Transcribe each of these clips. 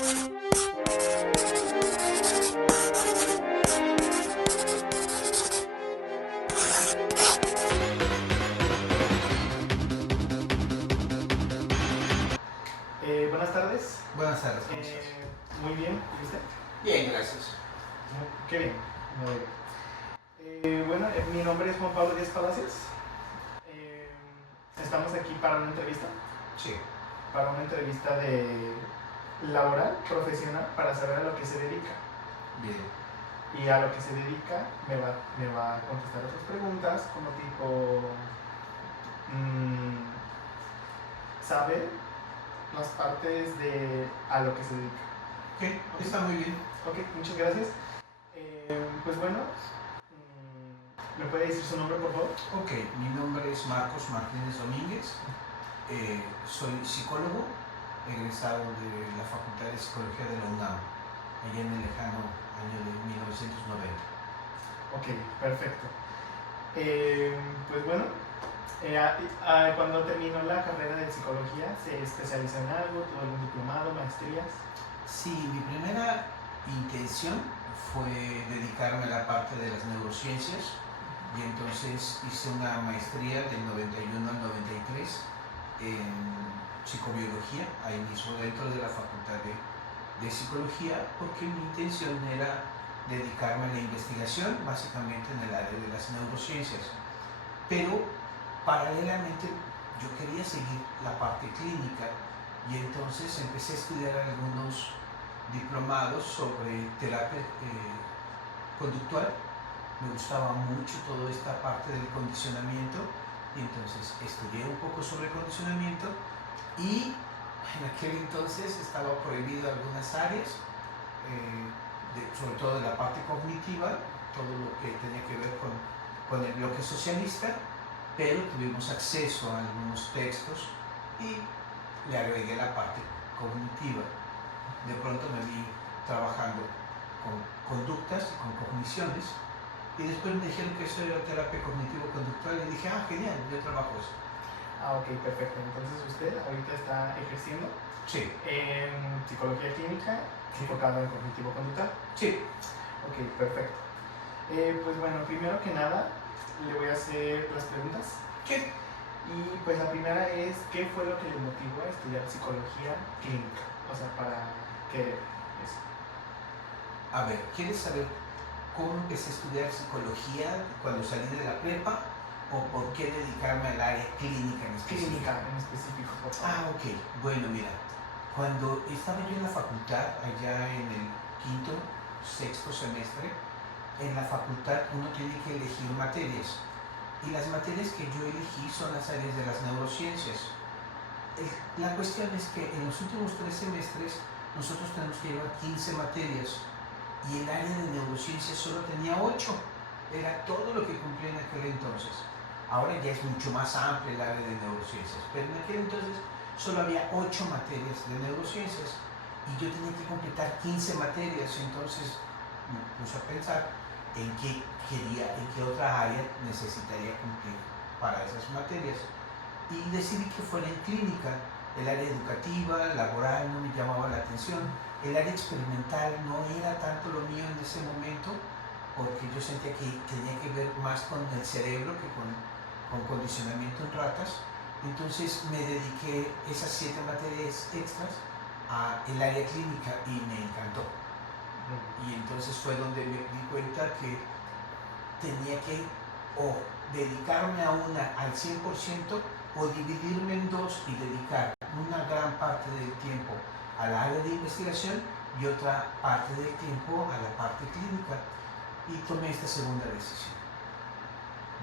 Buenas tardes. Buenas tardes, ¿cómo estás? Muy bien, ¿y usted? Bien, gracias. Qué bien, me alegro. Bueno, mi nombre es Juan Pablo Díaz Palacios. Estamos aquí para una entrevista. Sí. Para una entrevista de laboral, profesional, para saber a lo que se dedica. Bien. Y a lo que se dedica me va a contestar otras preguntas, como tipo, saber las partes de a lo que se dedica. Ok, está muy bien. Ok, muchas gracias. Pues bueno, ¿me puede decir su nombre, por favor? Ok, mi nombre es Marcos Martínez Domínguez. Soy psicólogo, egresado de la Facultad de Psicología de la UNAM, allá en el lejano año de 1990. Ok, perfecto. Pues bueno, cuando terminó la carrera de psicología, ¿se especializó en algo? ¿Tuvo algún diplomado, maestrías? Sí, mi primera intención fue dedicarme a la parte de las neurociencias y entonces hice una maestría del 91 al 93 en psicobiología, ahí mismo dentro de la Facultad de Psicología, porque mi intención era dedicarme a la investigación, básicamente en el área de las neurociencias. Pero paralelamente yo quería seguir la parte clínica y entonces empecé a estudiar algunos diplomados sobre terapia conductual. Me gustaba mucho toda esta parte del condicionamiento y entonces estudié un poco sobre condicionamiento y en aquel entonces estaba prohibido algunas áreas, sobre todo de la parte cognitiva, todo lo que tenía que ver con el bloque socialista, pero tuvimos acceso a algunos textos y le agregué la parte cognitiva. De pronto me vi trabajando con conductas y con cogniciones y después me dijeron que eso era terapia cognitivo-conductual y dije, ah, genial, yo trabajo eso. Ah, ok, perfecto. Entonces usted ahorita está ejerciendo Sí. en psicología clínica, enfocado en cognitivo-conductual. Sí. Ok, perfecto. Pues bueno, primero que nada, le voy a hacer las preguntas. ¿Qué? Y pues la primera es, ¿qué fue lo que le motivó a estudiar psicología clínica? O sea, ¿para qué eso? A ver, ¿quieres saber cómo empecé a estudiar psicología cuando salí de la prepa o por qué dedicarme al área clínica en específico? Clínica en específico, por favor. Ah, ok. Bueno, mira, cuando estaba yo en la facultad, allá en el quinto, sexto semestre, en la facultad uno tiene que elegir materias. Y las materias que yo elegí son las áreas de las neurociencias. La cuestión es que en los últimos 3 semestres nosotros tenemos que llevar 15 materias y el área de neurociencias solo tenía 8. Era todo lo que cumplía en aquel entonces. Ahora ya es mucho más amplio el área de neurociencias, pero en aquel entonces solo había 8 materias de neurociencias y yo tenía que completar 15 materias, entonces me puse a pensar en qué otra área necesitaría cumplir para esas materias y decidí que fuera en clínica. El área educativa, laboral no me llamaba la atención, el área experimental no era tanto lo mío en ese momento porque yo sentía que tenía que ver más con el cerebro que con condicionamiento en ratas. Entonces me dediqué esas 7 materias extras al área clínica y me encantó. Y entonces fue donde me di cuenta que tenía que o dedicarme a una al 100% o dividirme en dos y dedicar una gran parte del tiempo al área de investigación y otra parte del tiempo a la parte clínica. Y tomé esta segunda decisión.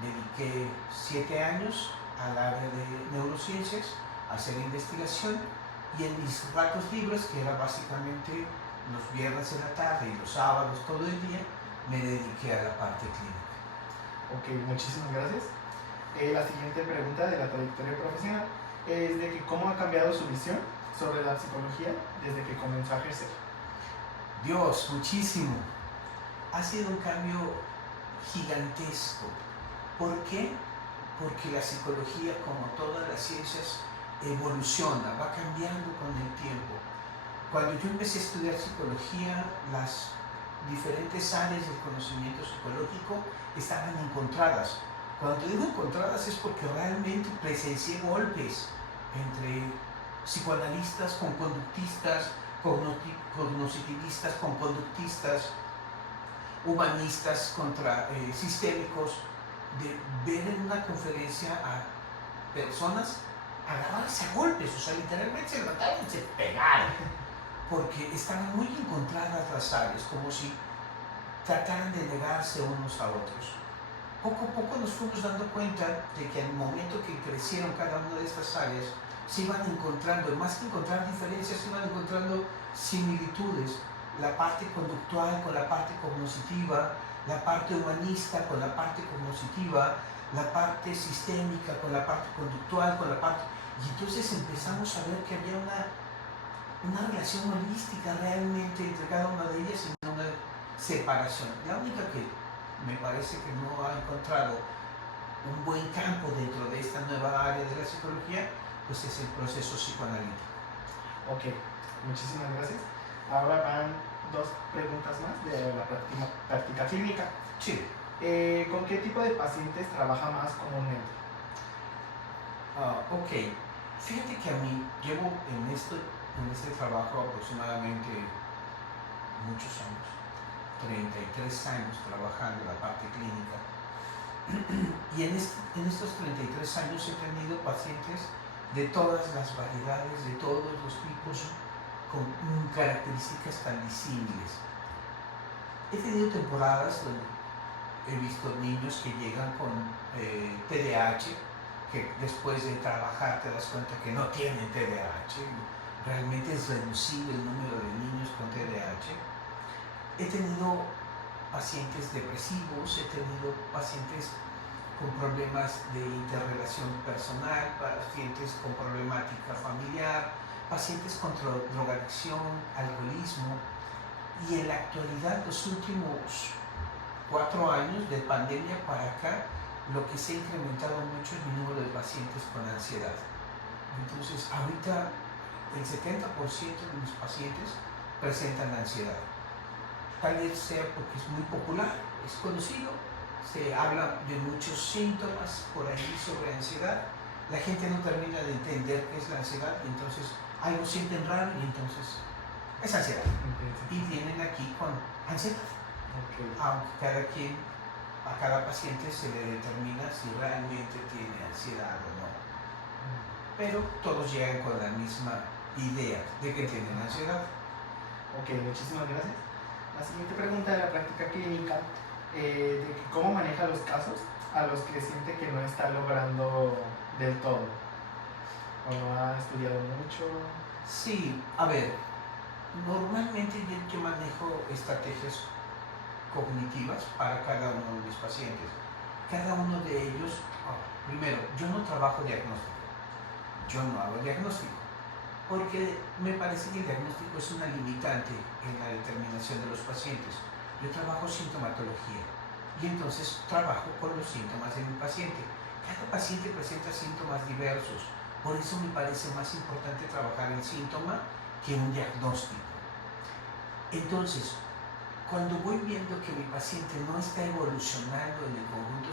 Dediqué 7 años al área de neurociencias, a hacer investigación y en mis ratos libres, que era básicamente los viernes en la tarde y los sábados todo el día, me dediqué a la parte clínica. Ok, muchísimas gracias. La siguiente pregunta de la trayectoria profesional es de que cómo ha cambiado su visión sobre la psicología desde que comenzó a ejercer. Dios, muchísimo. Ha sido un cambio gigantesco. ¿Por qué? Porque la psicología, como todas las ciencias, evoluciona, va cambiando con el tiempo. Cuando yo empecé a estudiar psicología, las diferentes áreas del conocimiento psicológico estaban encontradas. Cuando digo encontradas es porque realmente presencié golpes entre psicoanalistas con conductistas, cognitivistas con conductistas, humanistas contra sistémicos, de ver en una conferencia a personas agarrarse a golpes, o sea, literalmente se mataron y se pegaron, porque estaban muy encontradas las áreas, como si trataran de negarse unos a otros. Poco a poco nos fuimos dando cuenta de que al momento que crecieron cada una de estas áreas, se iban encontrando, más que encontrar diferencias, se iban encontrando similitudes, la parte conductual con la parte cognitiva, la parte humanista con la parte cognitiva, la parte sistémica con la parte conductual, con la parte... Y entonces empezamos a ver que había una relación holística realmente entre cada una de ellas y no una separación. La única que me parece que no ha encontrado un buen campo dentro de esta nueva área de la psicología, pues es el proceso psicoanalítico. Ok, muchísimas gracias. Ahora van dos preguntas más de la práctica clínica. Sí. ¿Con qué tipo de pacientes trabaja más comúnmente? Ok, fíjate que a mí llevo en este trabajo aproximadamente muchos años, 33 años trabajando en la parte clínica. Y en estos 33 años he tenido pacientes de todas las variedades, de todos los tipos, con características tan disímiles. He tenido temporadas donde he visto niños que llegan con TDAH, que después de trabajar te das cuenta que no tienen TDAH, realmente es reducible el número de niños con TDAH. He tenido pacientes depresivos, he tenido pacientes con problemas de interrelación personal, pacientes con problemática familiar, pacientes con drogadicción, alcoholismo, y en la actualidad, los últimos 4 años de pandemia para acá, lo que se ha incrementado mucho es el número de pacientes con ansiedad. Entonces, ahorita el 70% de mis pacientes presentan ansiedad. Tal vez sea porque es muy popular, es conocido, se habla de muchos síntomas por ahí sobre ansiedad. La gente no termina de entender qué es la ansiedad y entonces algo sienten raro y entonces es ansiedad. Y vienen aquí con ansiedad. Aunque a cada paciente se le determina si realmente tiene ansiedad o no. Pero todos llegan con la misma idea de que tienen ansiedad. Ok, muchísimas gracias. La siguiente pregunta de la práctica clínica, de cómo maneja los casos a los que siente que no está logrando del todo, o no ha estudiado mucho. Sí, a ver, normalmente yo manejo estrategias cognitivas para cada uno de mis pacientes. Cada uno de ellos, primero, yo no trabajo diagnóstico, yo no hago diagnóstico, porque me parece que el diagnóstico es una limitante en la determinación de los pacientes. Yo trabajo sintomatología y entonces trabajo con los síntomas de mi paciente. Cada paciente presenta síntomas diversos, por eso me parece más importante trabajar el síntoma que un diagnóstico. Entonces, cuando voy viendo que mi paciente no está evolucionando en el conjunto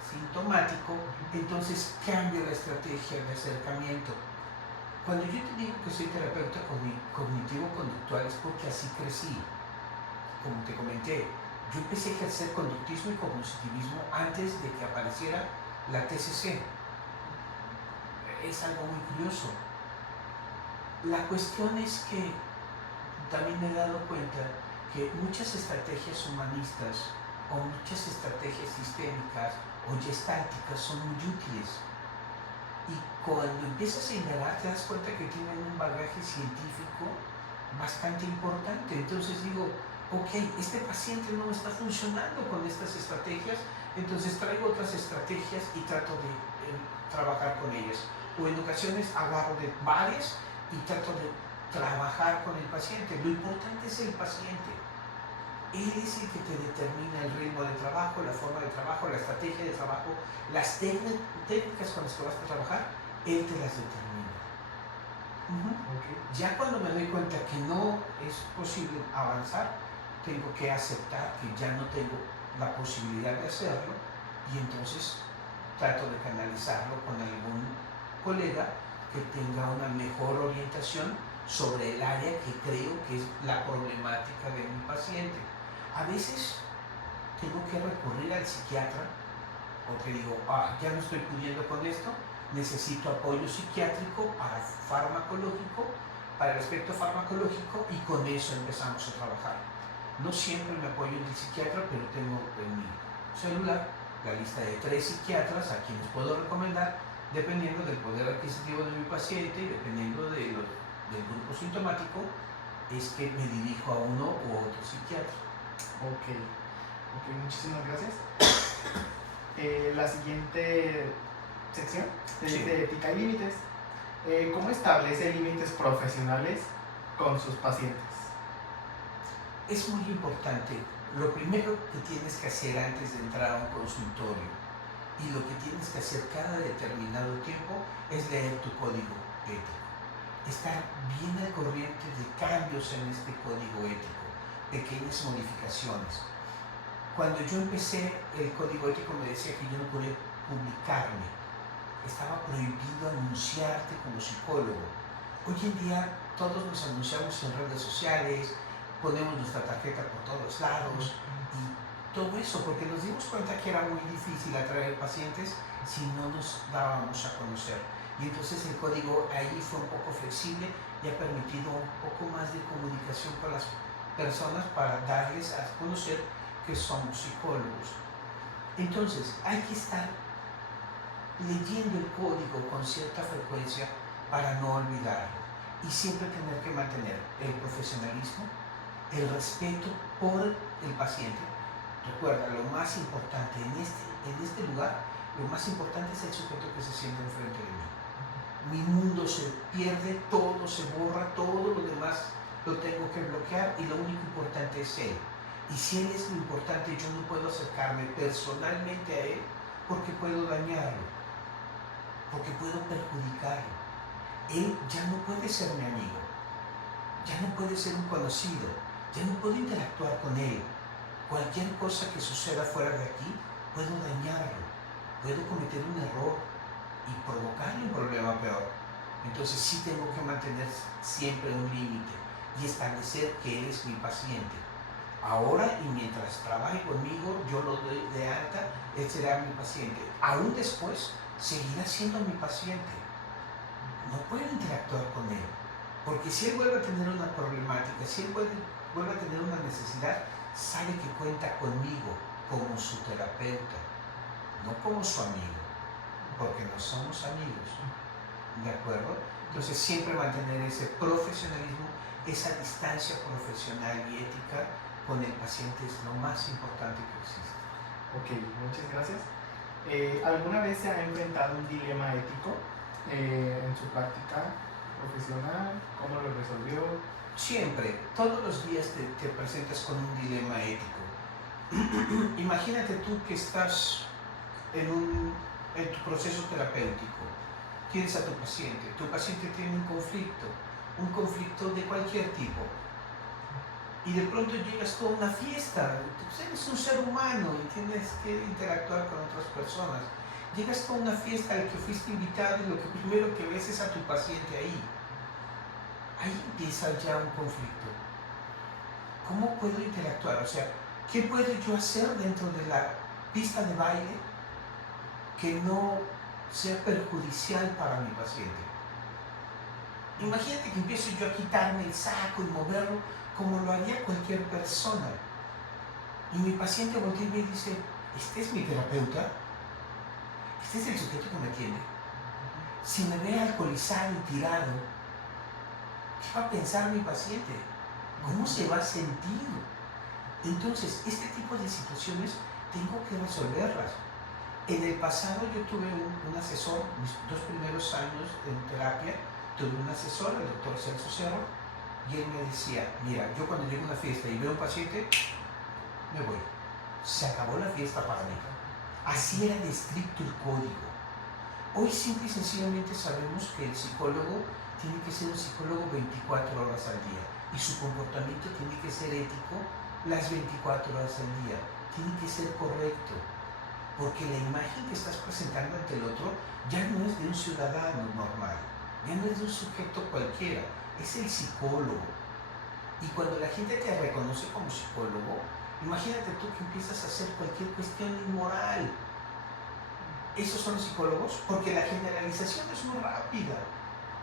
sintomático, entonces cambio la estrategia de acercamiento. Cuando yo te digo que soy terapeuta cognitivo-conductual es porque así crecí. Como te comenté, yo empecé a ejercer conductismo y cognitivismo antes de que apareciera la TCC. Es algo muy curioso. La cuestión es que también me he dado cuenta que muchas estrategias humanistas o muchas estrategias sistémicas o gestálticas son muy útiles. Y cuando empiezas a indagar te das cuenta que tienen un bagaje científico bastante importante. Entonces digo, ok, este paciente no está funcionando con estas estrategias, entonces traigo otras estrategias y trato de trabajar con ellas. O en ocasiones agarro de varias y trato de trabajar con el paciente. Lo importante es el paciente. Él es el que te determina el ritmo de trabajo, la forma de trabajo, la estrategia de trabajo, las técnicas con las que vas a trabajar, él te las determina. Ok. Ya cuando me doy cuenta que no es posible avanzar, tengo que aceptar que ya no tengo la posibilidad de hacerlo y entonces trato de canalizarlo con algún colega que tenga una mejor orientación sobre el área que creo que es la problemática de mi paciente. A veces tengo que recurrir al psiquiatra porque digo, ya no estoy pudiendo con esto, necesito apoyo psiquiátrico para el aspecto farmacológico y con eso empezamos a trabajar. No siempre me apoyo en el psiquiatra, pero tengo en mi celular la lista de 3 psiquiatras a quienes puedo recomendar dependiendo del poder adquisitivo de mi paciente y dependiendo del grupo sintomático, es que me dirijo a uno u otro psiquiatra. Ok, muchísimas gracias. La siguiente sección es Sí. de ética y límites. ¿Cómo establece límites profesionales con sus pacientes? Es muy importante. Lo primero que tienes que hacer antes de entrar a un consultorio y lo que tienes que hacer cada determinado tiempo es leer tu código ético. Estar bien al corriente de cambios en este código ético, pequeñas modificaciones. Cuando yo empecé el código ético me decía que yo no podía publicarme. Estaba prohibido anunciarte como psicólogo. Hoy en día todos nos anunciamos en redes sociales, ponemos nuestra tarjeta por todos lados y todo eso porque nos dimos cuenta que era muy difícil atraer pacientes si no nos dábamos a conocer. Y entonces el código ahí fue un poco flexible y ha permitido un poco más de comunicación con las personas para darles a conocer que somos psicólogos. Entonces hay que estar leyendo el código con cierta frecuencia para no olvidarlo y siempre tener que mantener el profesionalismo, el respeto por el paciente. Recuerda, lo más importante en este lugar, lo más importante es el sujeto que se siente enfrente de mí. Mi mundo se pierde, todo se borra, todo lo demás lo tengo que bloquear y lo único importante es él. Y si él es lo importante, yo no puedo acercarme personalmente a él porque puedo dañarlo, porque puedo perjudicarlo. Él ya no puede ser mi amigo, ya no puede ser un conocido, ya no puedo interactuar con él. Cualquier cosa que suceda fuera de aquí, puedo dañarlo, puedo cometer un error y provocarle un problema peor. Entonces sí tengo que mantener siempre un límite y establecer que él es mi paciente. Ahora y mientras trabaje conmigo, yo lo doy de alta, él será mi paciente. Aún después, seguirá siendo mi paciente. No puedo interactuar con él, porque si él vuelve a tener una problemática, si él vuelve a tener una necesidad, sabe que cuenta conmigo como su terapeuta, no como su amigo, porque no somos amigos, ¿de acuerdo? Entonces siempre mantener ese profesionalismo, esa distancia profesional y ética con el paciente es lo más importante que existe. Ok, muchas gracias. ¿Alguna vez se ha enfrentado un dilema ético en su práctica profesional? ¿Cómo lo resolvió? Siempre, todos los días te presentas con un dilema ético. Imagínate tú que estás en tu proceso terapéutico, tienes a tu paciente tiene un conflicto de cualquier tipo, y de pronto llegas tú a una fiesta, tú eres un ser humano y tienes que interactuar con otras personas. Llegas tú a una fiesta al que fuiste invitado y lo que primero que ves es a tu paciente ahí. Ahí empieza ya un conflicto. ¿Cómo puedo interactuar? O sea, ¿qué puedo yo hacer dentro de la pista de baile que no sea perjudicial para mi paciente? Imagínate que empiezo yo a quitarme el saco y moverlo como lo haría cualquier persona. Y mi paciente voltea y me dice, ¿este es mi terapeuta? ¿Este es el sujeto que me atiende? Si me ve alcoholizado y tirado, ¿qué va a pensar mi paciente? ¿Cómo se va a sentir? Entonces, este tipo de situaciones tengo que resolverlas. En el pasado yo tuve un asesor, mis 2 primeros años en terapia, tuve un asesor, el doctor Celso Cerro, y él me decía, mira, yo cuando llego a una fiesta y veo a un paciente, me voy. Se acabó la fiesta para mí. Así era de estricto el código. Hoy simple y sencillamente sabemos que el psicólogo tiene que ser un psicólogo 24 horas al día y su comportamiento tiene que ser ético las 24 horas al día, tiene que ser correcto, porque la imagen que estás presentando ante el otro ya no es de un ciudadano normal, ya no es de un sujeto cualquiera, es el psicólogo. Y cuando la gente te reconoce como psicólogo, imagínate tú que empiezas a hacer cualquier cuestión inmoral. Esos son los psicólogos, porque la generalización es muy rápida.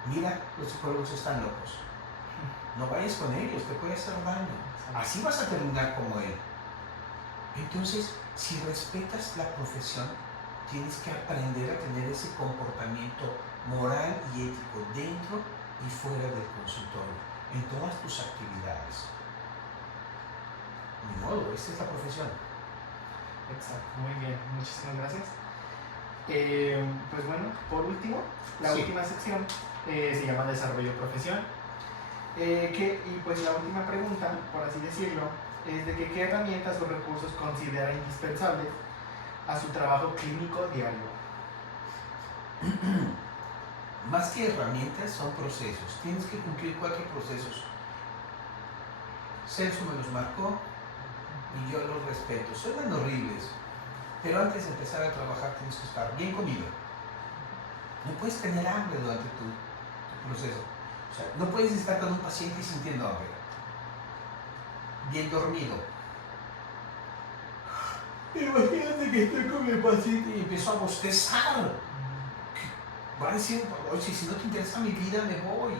Mira, los psicólogos están locos. No vayas con ellos, te puede hacer daño. Así vas a terminar como él. Entonces, si respetas la profesión, tienes que aprender a tener ese comportamiento moral y ético dentro y fuera del consultorio, en todas tus actividades. Ni modo, esa es la profesión. Exacto, muy bien, muchísimas gracias. Pues bueno, por último, la última sección se llama Desarrollo Profesional. Y pues la última pregunta, por así decirlo, es de que qué herramientas o recursos considera indispensables a su trabajo clínico diario. Más que herramientas, son procesos. Tienes que cumplir 4 procesos. Celso me los marcó y yo los respeto. Suenan horribles, pero antes de empezar a trabajar tienes que estar bien comido. No puedes tener hambre durante tu proceso. O sea, no puedes estar con un paciente sintiendo hambre. Bien dormido. Imagínate que estoy con mi paciente y empiezo a bostezar. Va a decir, oye, si no te interesa mi vida, me voy.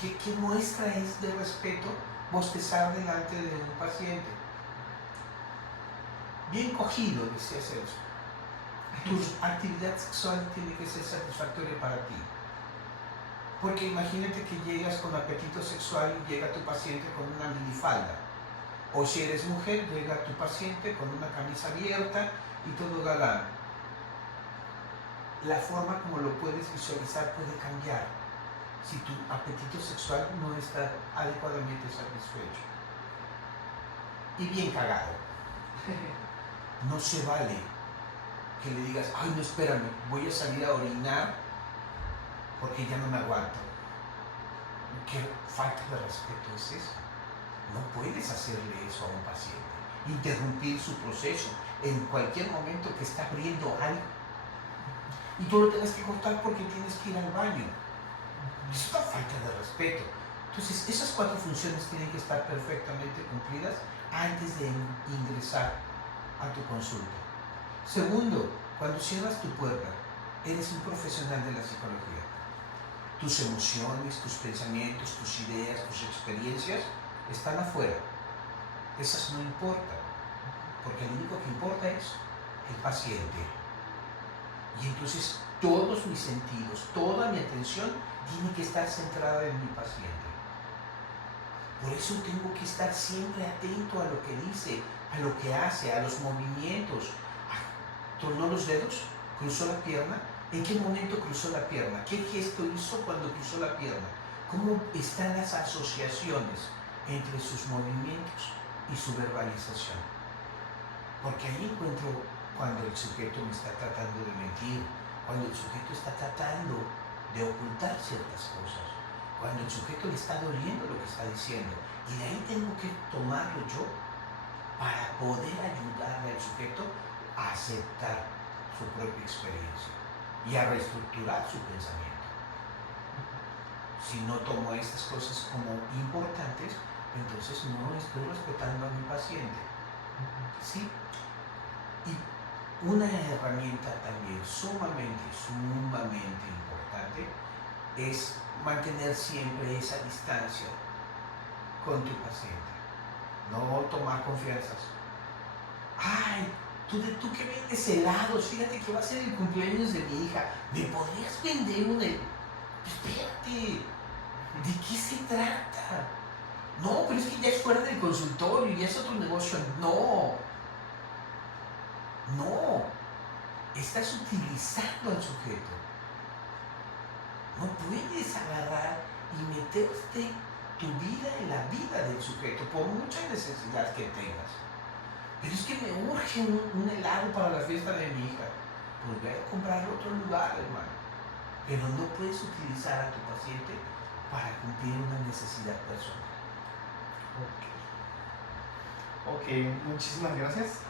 ¿Qué muestra es de respeto bostezar delante de un paciente? Bien cogido, decía Celso. Tu actividad sexual tiene que ser satisfactoria para ti. Porque imagínate que llegas con apetito sexual y llega tu paciente con una minifalda. O si eres mujer, llega tu paciente con una camisa abierta y todo galán. La forma como lo puedes visualizar puede cambiar si tu apetito sexual no está adecuadamente satisfecho. Y bien cagado. No se vale que le digas, ay, no, espérame, voy a salir a orinar porque ya no me aguanto. ¿Qué falta de respeto es eso? No puedes hacerle eso a un paciente. Interrumpir su proceso en cualquier momento que está abriendo algo. Y tú lo tienes que cortar porque tienes que ir al baño. Es una falta de respeto. Entonces, esas 4 funciones tienen que estar perfectamente cumplidas antes de ingresar a tu consulta. Segundo, cuando cierras tu puerta, eres un profesional de la psicología. Tus emociones, tus pensamientos, tus ideas, tus experiencias están afuera. Esas no importan, porque lo único que importa es el paciente. Y entonces todos mis sentidos, toda mi atención tiene que estar centrada en mi paciente. Por eso tengo que estar siempre atento a lo que dice, a lo que hace, a los movimientos. ¿Tornó los dedos? ¿Cruzó la pierna? ¿En qué momento cruzó la pierna? ¿Qué gesto hizo cuando cruzó la pierna? ¿Cómo están las asociaciones entre sus movimientos y su verbalización? Porque ahí encuentro cuando el sujeto me está tratando de mentir, cuando el sujeto está tratando de ocultar ciertas cosas, cuando el sujeto le está doliendo lo que está diciendo. Y de ahí tengo que tomarlo yo para poder ayudarle al sujeto a aceptar su propia experiencia y a reestructurar su pensamiento. Si no tomo estas cosas como importantes, entonces no estoy respetando a mi paciente. ¿Sí? Y una herramienta también sumamente importante es mantener siempre esa distancia con tu paciente. No tomar confianzas. Ay, tú que vendes helados, fíjate que va a ser el cumpleaños de mi hija. ¿Me podrías vender un helado? Espérate, ¿de qué se trata? No, pero es que ya es fuera del consultorio, ya es otro negocio. No, estás utilizando al sujeto. No puedes agarrar y meterte tu vida en la vida del sujeto, por mucha necesidad que tengas. Pero es que me urge un helado para la fiesta de mi hija. Pues voy a comprar otro lugar, hermano. pero no puedes utilizar a tu paciente para cumplir una necesidad personal. Ok, muchísimas gracias.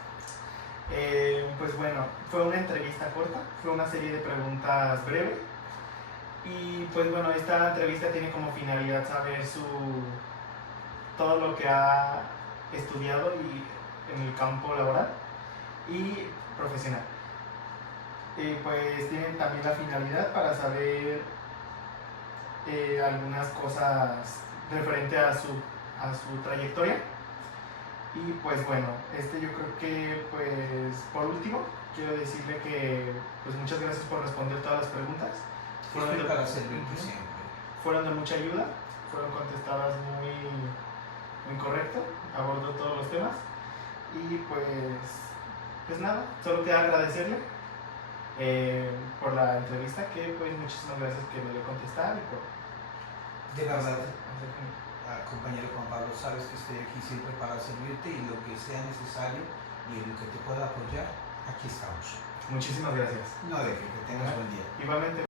Pues bueno, fue una entrevista corta, fue una serie de preguntas breves. Y pues bueno, esta entrevista tiene como finalidad saber todo lo que ha estudiado y en el campo laboral y profesional. Pues tienen también la finalidad para saber algunas cosas referente a su trayectoria. Y pues bueno, yo creo que pues por último quiero decirle que pues muchas gracias por responder todas las preguntas. Estoy para servirte siempre. Fueron de mucha ayuda, fueron contestadas muy correcto, abordó todos los temas. Y pues nada, solo queda agradecerle por la entrevista, que pues muchísimas gracias que me dio a contestar y por... De verdad, compañero Juan Pablo, sabes que estoy aquí siempre para servirte y lo que sea necesario y en lo que te pueda apoyar, aquí estamos. Muchísimas gracias. No de que tengas buen día. Igualmente.